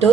2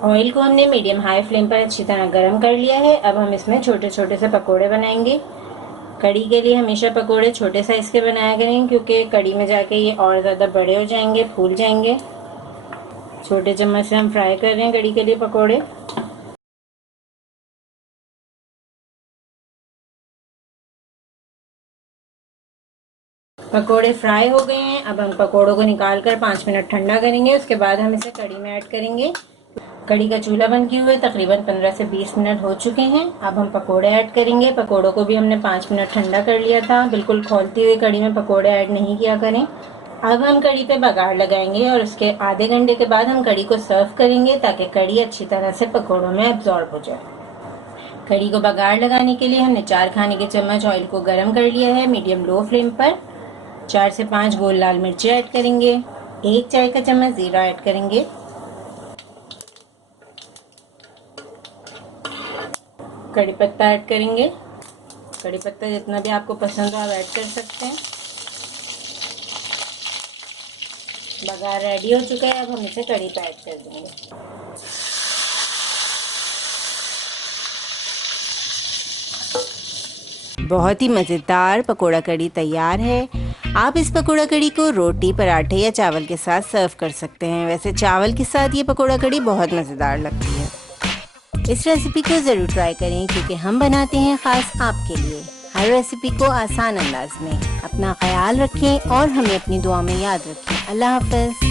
oil को हमने medium high flame पर अच्छी तरह गर्म कर लिया है। अब हम इसमें छोटे छोटे से पकोड़े बनाएंगे। कड़ी के लिए हमेशा पकोड़े छोटे साइज़ के बनाया करें, क्योंकि कड़ी में जाके ये और ज़्यादा बड़े हो जाएंगे, फूल जाएंगे। छोटे चम्मच से हम फ्राई कर रहे हैं कड़ी के लिए पकोड़े। पकोड़े फ्राई हो गए हैं। अब हम पकोड़ों को निकाल कर 5 मिनट ठंडा करेंगे। उसके बाद हम इसे कड़ी में ऐड करेंगे। कड़ी का चूल्हा बंद किए हुए तकरीबन 15 से 20 मिनट हो चुके हैं। अब हम पकोड़े ऐड करेंगे। पकोड़ों को भी हमने 5 मिनट ठंडा कर लिया था। बिल्कुल खौलती हुई कड़ी में पकोड़े ऐड नहीं किया करें। अब हम कड़ी पे बघाड़ लगाएंगे और उसके आधे घंटे के बाद हम कड़ी को सर्व करेंगे, ताकि कड़ी अच्छी तरह से पकोड़ों में एब्जॉर्ब हो जाए। कड़ी को बघाड़ लगाने के लिए हमने 4 खाने के चम्मच ऑयल को गर्म कर लिया है मीडियम लो फ्लेम पर। 4 से 5 गोल लाल मिर्ची ऐड करेंगे। 1 चाय का चम्मच जीरा ऐड करेंगे। कड़ी पत्ता ऐड करेंगे। कड़ी पत्ता जितना भी आपको पसंद हो आप ऐड कर सकते हैं। बघार रेडी हो चुका है। अब हम इसे कड़ी पे ऐड कर देंगे। बहुत ही मज़ेदार पकोड़ा कड़ी तैयार है। आप इस पकोड़ा कड़ी को रोटी, पराठे या चावल के साथ सर्व कर सकते हैं। वैसे चावल के साथ ये पकोड़ा कड़ी बहुत मज़ेदार लगती है। इस रेसिपी को ज़रूर ट्राई करें, क्योंकि हम बनाते हैं ख़ास आपके लिए हर रेसिपी को आसान अंदाज में। अपना ख्याल रखें और हमें अपनी दुआ में याद रखें। अल्लाह हाफ़िज़।